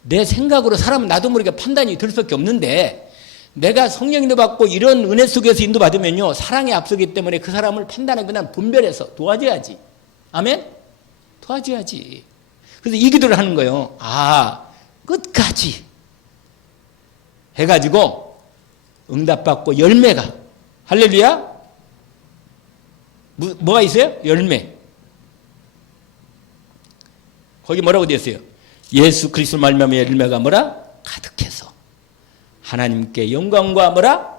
내 생각으로 사람은 나도 모르게 판단이 들 수밖에 없는데 내가 성령 인도받고 이런 은혜 속에서 인도받으면요. 사랑에 앞서기 때문에 그 사람을 판단하고 그냥 분별해서 도와줘야지. 아멘? 도와줘야지. 그래서 이 기도를 하는 거예요. 아, 끝까지 해가지고 응답받고 열매가. 할렐루야? 뭐가 있어요? 열매. 거기 뭐라고 되어 있어요? 예수 그리스도 말미암아 열매가 뭐라? 가득해서 하나님께 영광과 뭐라?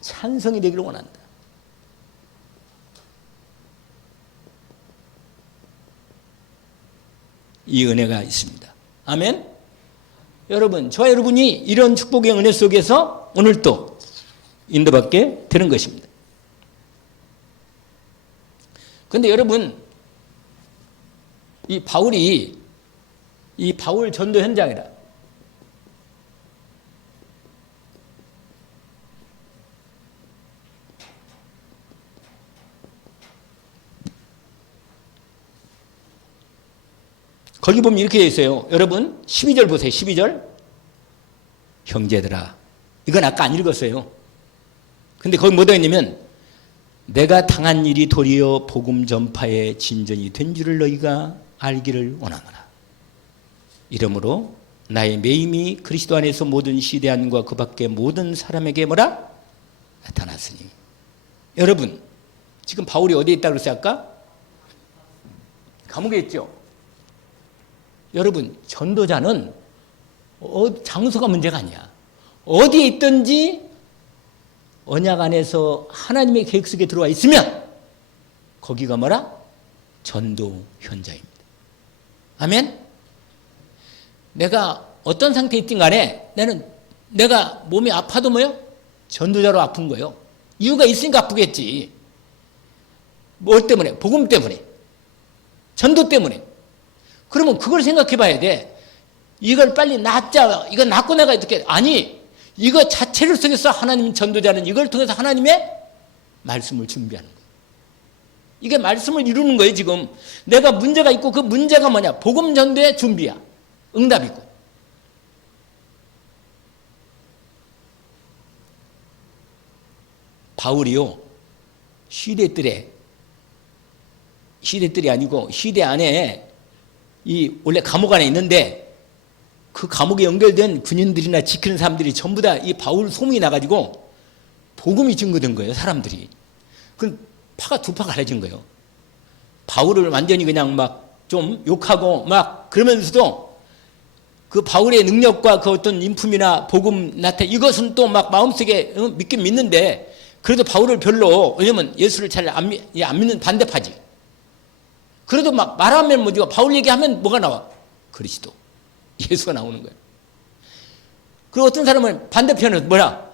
찬송이 되기를 원한다. 이 은혜가 있습니다. 아멘? 여러분, 저와 여러분이 이런 축복의 은혜 속에서 오늘 또 인도받게 되는 것입니다. 그런데 여러분, 이 바울 전도 현장이라. 거기 보면 이렇게 되어 있어요. 여러분, 12절 보세요. 12절. 형제들아. 이건 아까 안 읽었어요. 근데 거기 뭐가 있냐면 내가 당한 일이 도리어 복음 전파의 진전이 된 줄을 너희가 알기를 원하노라. 이러므로 나의 매임이 그리스도 안에서 모든 시대안과 그 밖의 모든 사람에게 뭐라? 나타났으니. 여러분, 지금 바울이 어디에 있다고 그랬어요 아까? 감옥에 있죠. 여러분, 전도자는 장소가 문제가 아니야. 어디에 있든지 언약 안에서 하나님의 계획 속에 들어와 있으면 거기가 뭐라? 전도 현장입니다. 아멘? 내가 어떤 상태에 있든 간에 내가 몸이 아파도 전도자로 아픈 거예요. 이유가 있으니까 아프겠지. 뭐 때문에? 복음 때문에. 전도 때문에. 그러면 그걸 생각해 봐야 돼. 이걸 빨리 낫자. 이거 낫고 내가 이렇게. 아니, 이거 자체를 속에서 하나님 전도자는 이걸 통해서 하나님의 말씀을 준비하는 거예요. 이게 말씀을 이루는 거예요, 지금. 내가 문제가 있고 그 문제가 뭐냐? 복음 전도의 준비야. 응답이고. 바울이요, 시대들이 아니고 시대 안에 원래 감옥 안에 있는데 그 감옥에 연결된 군인들이나 지키는 사람들이 전부 다 이 바울 소문이 나가지고 복음이 증거된 거예요, 사람들이. 그 파가 두 파 갈라진 거예요. 바울을 완전히 그냥 막 좀 욕하고 막 그러면서도 그 바울의 능력과 그 어떤 인품이나 복음 이것은 또 막 마음속에 믿긴 믿는데 그래도 바울을 별로, 왜냐면 예수를 잘 안 믿는 반대파지. 그래도 막 말하면 뭐지? 바울 얘기하면 뭐가 나와? 그리스도. 예수가 나오는 거예요. 그리고 어떤 사람은 반대편은 뭐야?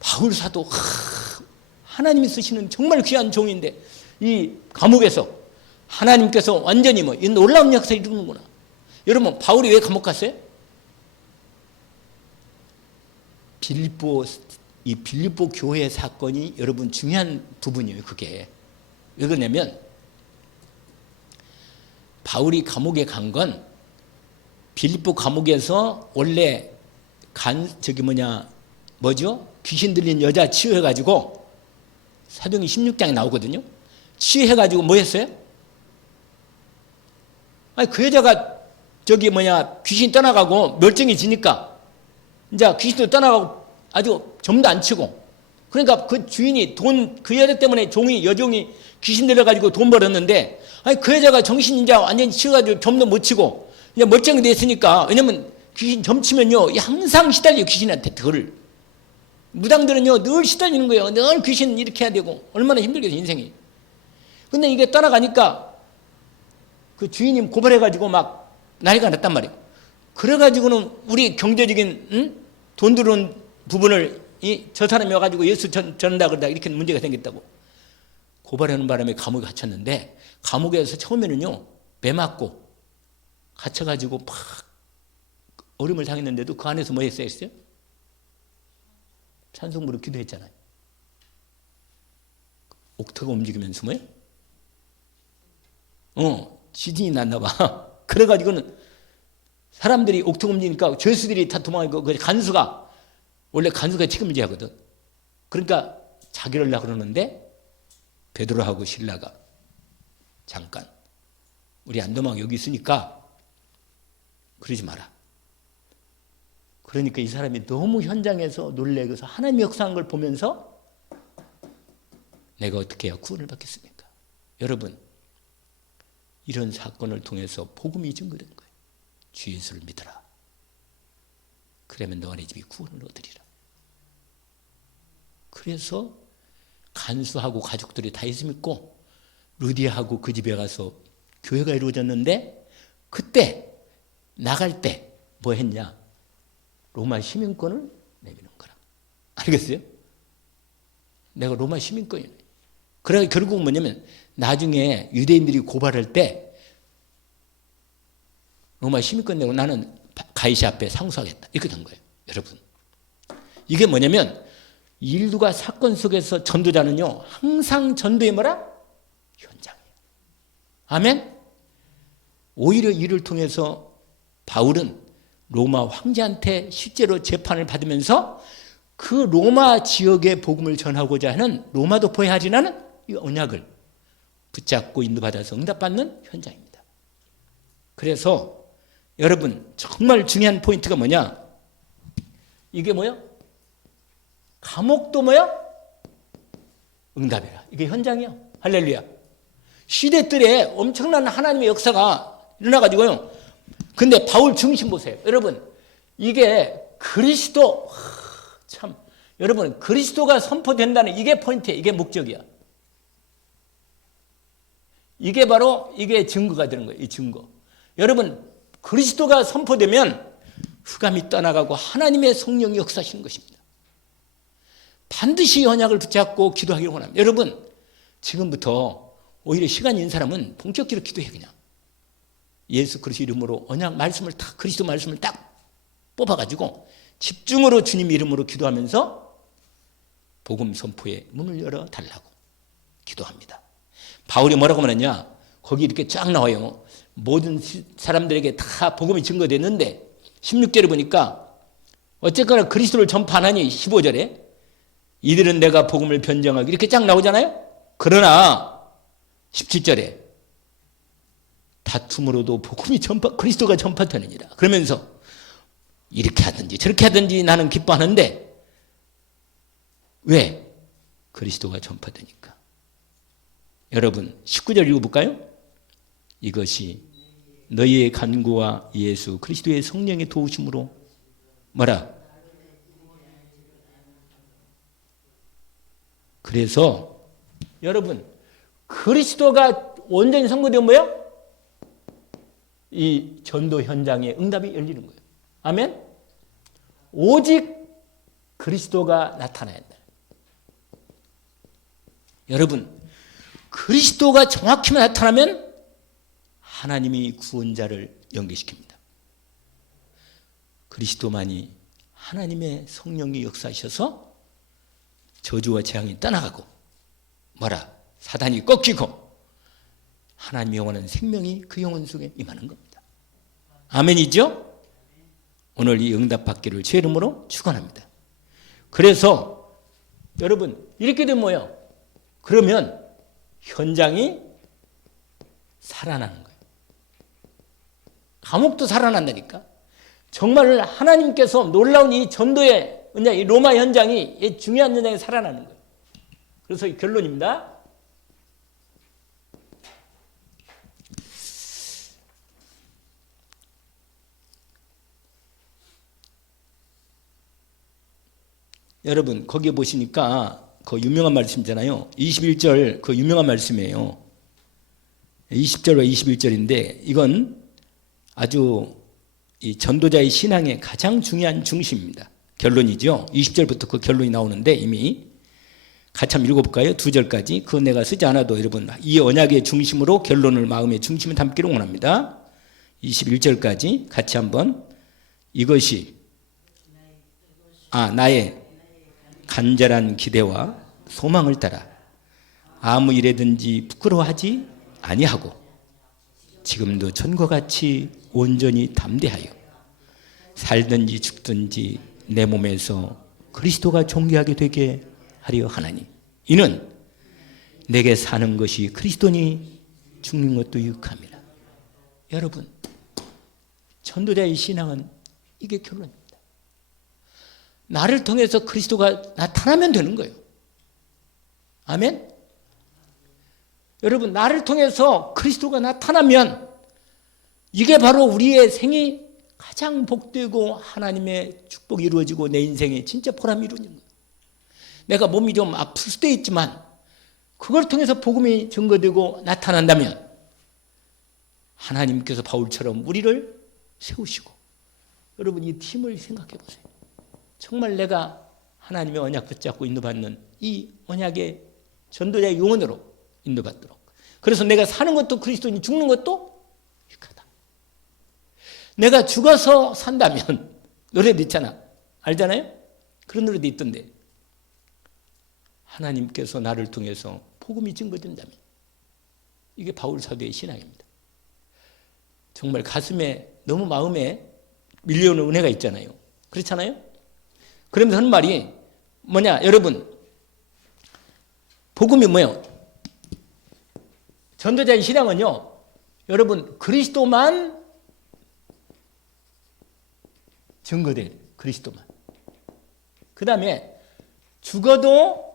바울 사도 하나님이 쓰시는 정말 귀한 종인데 이 감옥에서 하나님께서 완전히 이 놀라운 역사를 이루는구나. 여러분 바울이 왜 감옥 갔어요? 빌립보 교회 사건이 여러분 중요한 부분이에요. 그게 왜 그러냐면 바울이 감옥에 간 건 빌립보 감옥에서 원래 귀신 들린 여자 치유해가지고 사도행전 16장에 나오거든요. 치유해가지고 뭐 했어요? 아니 그 여자가 귀신 떠나가고 멀쩡해지니까 이제 귀신도 떠나가고 아주 점도 안 치고, 그러니까 그 주인이 그 여자 때문에 여종이 귀신 들여가지고 돈 벌었는데, 아니 그 여자가 정신이 이제 완전히 치워가지고 점도 못 치고 이제 멀쩡히 됐으니까, 왜냐면 귀신 점 치면요 항상 시달려 귀신한테 무당들은요 늘 시달리는 거예요. 늘 귀신 이렇게 해야 되고 얼마나 힘들겠어요 인생이. 근데 이게 떠나가니까 그 주인님 고발해가지고 막 난리가 났단 말이에요. 그래가지고는 우리 경제적인 돈 들어온 부분을 저 사람이 와가지고 예수 전한다 그러다 이렇게 문제가 생겼다고 고발하는 바람에 감옥에 갇혔는데, 감옥에서 처음에는요 매 맞고 갇혀가지고 막 어려움을 당했는데도 그 안에서 뭐 했어요? 찬송부로 기도했잖아요. 옥토가 움직이면서 뭐예요? 지진이 났나 봐. 그래가지고는 사람들이 옥토가 움직이니까 죄수들이 다 도망가고, 원래 간수가 책임져야 하거든. 그러니까 자기를 하려고 그러는데 베드로하고 실라가 잠깐 우리 안 도망 여기 있으니까 그러지 마라. 그러니까 이 사람이 너무 현장에서 놀래서 하나님의 역사한 걸 보면서 내가 어떻게 해야 구원을 받겠습니까? 여러분 이런 사건을 통해서 복음이 증거된 거예요. 주 예수를 믿어라. 그러면 너와 네 집이 구원을 얻으리라. 그래서 간수하고 가족들이 다 예수 믿고 루디아하고 그 집에 가서 교회가 이루어졌는데, 그때 나갈 때 뭐 했냐? 로마 시민권을 내미는 거라. 알겠어요? 내가 로마 시민권이네. 그래 결국 뭐냐면 나중에 유대인들이 고발할 때 로마 시민권 내고 나는 가이사 앞에 상소하겠다. 이렇게 된 거예요. 여러분. 이게 뭐냐면 일두가 사건 속에서 전도자는요 항상 전도의 뭐라? 현장이에요. 아멘? 오히려 이를 통해서 바울은 로마 황제한테 실제로 재판을 받으면서 그 로마 지역의 복음을 전하고자 하는 로마 도포에 할인하는 이 언약을 붙잡고 인도받아서 응답받는 현장입니다. 그래서 여러분 정말 중요한 포인트가 뭐냐? 이게 뭐야? 감옥도 뭐야? 응답이라. 이게 현장이야. 할렐루야. 시대들에 엄청난 하나님의 역사가 일어나가지고요. 근데 바울 중심 보세요. 여러분 이게 그리스도 참 여러분 그리스도가 선포된다는 이게 포인트예요. 이게 목적이야. 이게 바로 이게 증거가 되는 거예요. 이 증거. 여러분 그리스도가 선포되면 흑암이 떠나가고 하나님의 성령이 역사하시는 것입니다. 반드시 언약을 붙잡고 기도하기를 원합니다. 여러분 지금부터 오히려 시간이 있는 사람은 본격적으로 기도해. 그냥 예수 그리스도 이름으로 언약 말씀을 딱 그리스도 말씀을 딱 뽑아가지고 집중으로 주님 이름으로 기도하면서 복음 선포의 문을 열어 달라고 기도합니다. 바울이 뭐라고 말했냐? 거기 이렇게 쫙 나와요. 모든 사람들에게 다 복음이 증거됐는데 16절에 보니까 어쨌거나 그리스도를 전파하니 15절에 이들은 내가 복음을 변정하기 이렇게 쫙 나오잖아요. 그러나 17절에 다툼으로도 복음이 그리스도가 전파되느니라. 그러면서 이렇게 하든지 저렇게 하든지 나는 기뻐하는데 왜? 그리스도가 전파되니까. 여러분 19절 읽어볼까요? 이것이 너희의 간구와 예수 그리스도의 성령의 도우심으로 뭐라? 그래서 여러분 그리스도가 온전히 선포되면 뭐예요? 이 전도 현장에 응답이 열리는 거예요. 아멘? 오직 그리스도가 나타나야 한다. 여러분, 그리스도가 정확히만 나타나면 하나님이 구원자를 연계시킵니다. 그리스도만이 하나님의 성령이 역사하셔서 저주와 재앙이 떠나가고 뭐라? 사단이 꺾이고 하나님의 영원한 생명이 그 영혼 속에 임하는 겁니다. 아멘이죠? 오늘 이 응답받기를 제 이름으로 축원합니다. 그래서 여러분 이렇게 되면 뭐예요? 그러면 현장이 살아나는 거예요. 감옥도 살아난다니까. 정말 하나님께서 놀라운 이 전도의 이 로마 현장이 중요한 현장에 살아나는 거예요. 그래서 이 결론입니다. 여러분 거기에 보시니까 그 유명한 말씀이잖아요. 21절 그 유명한 말씀이에요. 20절과 21절인데 이건 아주 이 전도자의 신앙의 가장 중요한 중심입니다. 결론이죠. 20절부터 그 결론이 나오는데 이미 같이 한번 읽어볼까요? 2절까지. 그건 내가 쓰지 않아도 여러분 이 언약의 중심으로 결론을 마음의 중심에 담기를 원합니다. 21절까지 같이 한번 이것이 나의 간절한 기대와 소망을 따라 아무 일에든지 부끄러워하지 아니하고 지금도 전과 같이 온전히 담대하여 살든지 죽든지 내 몸에서 그리스도가 존귀하게 되게 하려 하나니 이는 내게 사는 것이 그리스도니 죽는 것도 유익함이라. 여러분 전도자의 신앙은 이게 결론입니다. 나를 통해서 그리스도가 나타나면 되는 거예요. 아멘? 여러분 나를 통해서 그리스도가 나타나면 이게 바로 우리의 생이 가장 복되고 하나님의 축복이 이루어지고 내 인생에 진짜 보람이 이루어지는 거예요. 내가 몸이 좀 아플 수도 있지만 그걸 통해서 복음이 증거되고 나타난다면 하나님께서 바울처럼 우리를 세우시고 여러분 이 팀을 생각해 보세요. 정말 내가 하나님의 언약 붙잡고 인도받는 이 언약의 전도자의 용언으로 인도받도록. 그래서 내가 사는 것도 그리스도니 죽는 것도 유익하다. 내가 죽어서 산다면 노래도 있잖아. 알잖아요? 그런 노래도 있던데 하나님께서 나를 통해서 복음이 증거된다면 이게 바울 사도의 신앙입니다. 정말 가슴에 너무 마음에 밀려오는 은혜가 있잖아요. 그렇잖아요? 그러면서 하는 말이 뭐냐 여러분 복음이 뭐예요? 전도자의 신앙은요 여러분 그리스도만 증거돼요. 그리스도만. 그 다음에 죽어도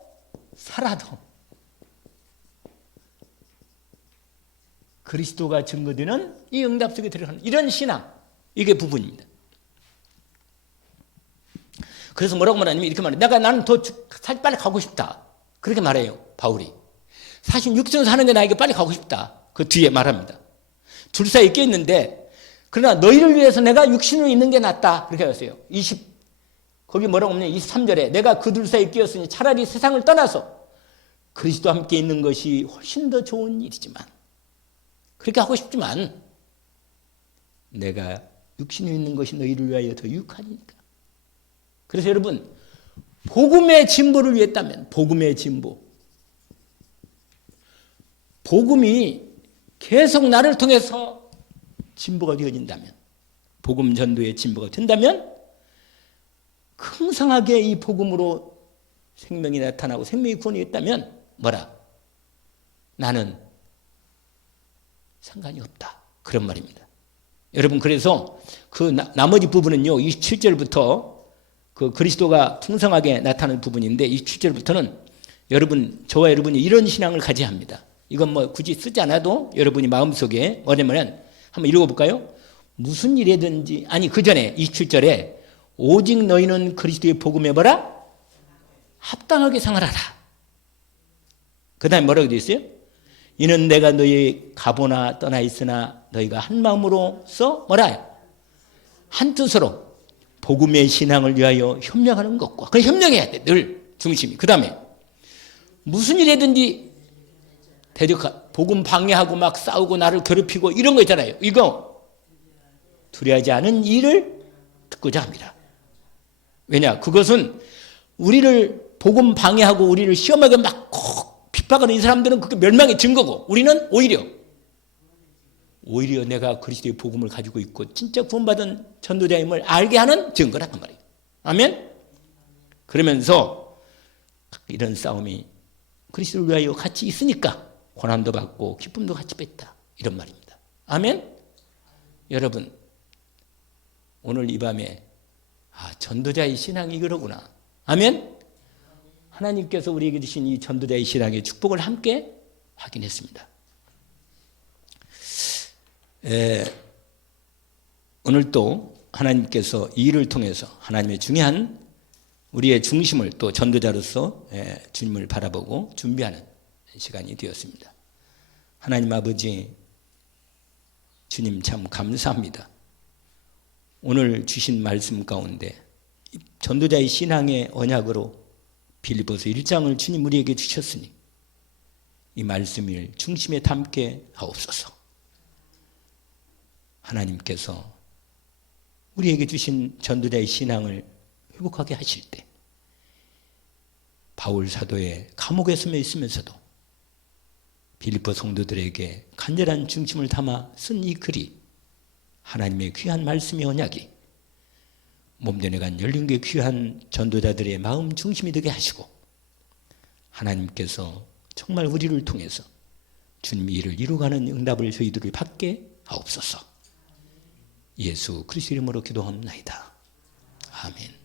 살아도 그리스도가 증거되는 이 응답 속에 들어가는 이런 신앙 이게 부분입니다. 그래서 뭐라고 말하냐면 이렇게 말해요. 나는 더 빨리 가고 싶다. 그렇게 말해요. 바울이. 사실 육신 사는데 나에게 빨리 가고 싶다. 그 뒤에 말합니다. 둘 사이에 껴있는데 그러나 너희를 위해서 내가 육신으로 있는 게 낫다. 그렇게 하세요. 거기 뭐라고 하냐면 23절에 내가 그 둘 사이에 끼었으니 차라리 세상을 떠나서 그리스도와 함께 있는 것이 훨씬 더 좋은 일이지만 그렇게 하고 싶지만 내가 육신에 있는 것이 너희를 위하여 더 유익하니까. 그래서 여러분 복음의 진보를 위했다면 복음의 진보 복음이 계속 나를 통해서 진보가 되어진다면 복음 전도의 진보가 된다면 흥성하게 이 복음으로 생명이 나타나고 생명이 구원이 있다면 뭐라? 나는 상관이 없다. 그런 말입니다. 여러분 그래서 그 나머지 부분은요 27절부터 그 그리스도가 풍성하게 나타나는 부분인데 27절부터는 여러분 저와 여러분이 이런 신앙을 가져야 합니다. 이건 뭐 굳이 쓰지 않아도 여러분이 마음속에 뭐냐면 한번 읽어볼까요? 무슨 일이든지 그 전에 27절에 오직 너희는 그리스도의 복음에 뭐라? 합당하게 생활하라. 그 다음에 뭐라고 되어 있어요? 이는 내가 너희 가보나 떠나 있으나 너희가 한 마음으로서 뭐라? 한 뜻으로 복음의 신앙을 위하여 협력하는 것과 그 협력해야 돼. 늘 중심이. 그 다음에 무슨 일이든지 복음 방해하고 막 싸우고 나를 괴롭히고 이런 거 있잖아요. 이거 두려워하지 않은 일을 듣고자 합니다. 왜냐? 그것은 우리를 복음 방해하고 우리를 시험하게 막 핍박하는 이 사람들은 그게 멸망의 증거고 우리는 오히려 내가 그리스도의 복음을 가지고 있고 진짜 구원받은 전도자임을 알게 하는 증거란 말이에요. 아멘? 그러면서 이런 싸움이 그리스도를 위하여 같이 있으니까 고난도 받고 기쁨도 같이 뺐다. 이런 말입니다. 아멘? 여러분, 오늘 이 밤에 전도자의 신앙이 그러구나. 아멘? 하나님께서 우리에게 주신 이 전도자의 신앙의 축복을 함께 확인했습니다. 오늘 또 하나님께서 이 일을 통해서 하나님의 중요한 우리의 중심을 또 전도자로서 주님을 바라보고 준비하는 시간이 되었습니다. 하나님 아버지, 주님 참 감사합니다. 오늘 주신 말씀 가운데 전도자의 신앙의 언약으로 빌립보서 1장을 주님 우리에게 주셨으니 이 말씀을 중심에 담게 하옵소서. 하나님께서 우리에게 주신 전도자의 신앙을 회복하게 하실 때 바울 사도의 감옥에 숨어 있으면서도 빌립보 성도들에게 간절한 중심을 담아 쓴 이 글이 하나님의 귀한 말씀의 언약이 몸되내간 열린교회 귀한 전도자들의 마음 중심이 되게 하시고 하나님께서 정말 우리를 통해서 주님의 일을 이루어가는 응답을 저희들을 받게 하옵소서. 예수 그리스도 이름으로 기도합니다. 아멘.